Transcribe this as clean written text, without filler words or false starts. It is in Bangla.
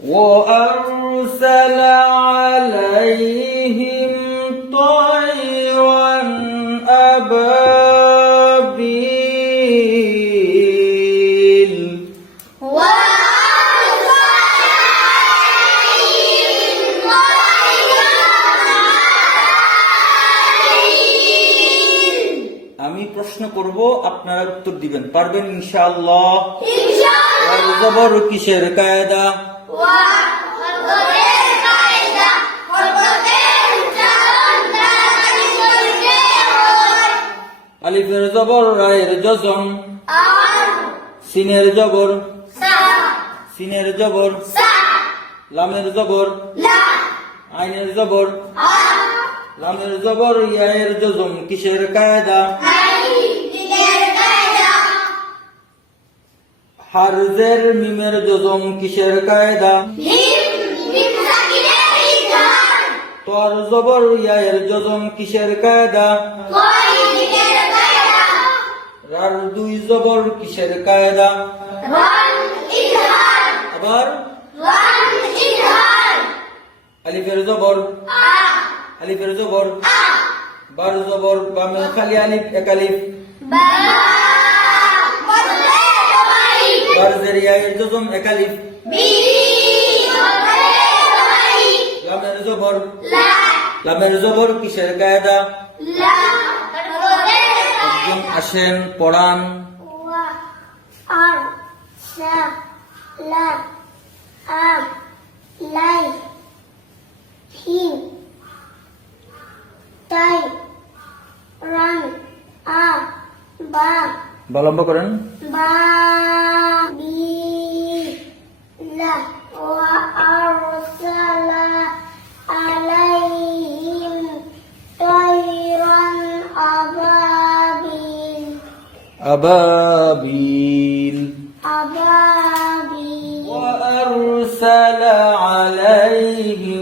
وأرسل عليهم طيرا أبابيل আমি প্রশ্ন করব, আপনারা উত্তর দিবেন। পারবেন ইনশাআল্লাহ? ইনশাআল্লাহ। জবর কিসের কায়দা? আলিফের জবর, রায়ের জজম, সিনের জবর, সিনের জবর, লামের জবর, আইনের জবর, লামের জবর, ইয়ায়ের জজম কিসের কায়দা? হারজের মিমের জজম কিসের কায়দা? তর জবর, ইয়ায়ের জজম কিসের কায়দা? রার দুই জবর কিসের কায়দা? আবার আলিফের জবর, আলিফের জবর, বার জবর, বামে খালি আলিফ, এক আলিফ, বারজের ইয়ায়ের জজম, এক আলিফ, লামের জবর, লামের জবর কিসের কায়দা? একজন আসেন, পড়ান। লম্বা করেন। أبابيل وأرسل عليهم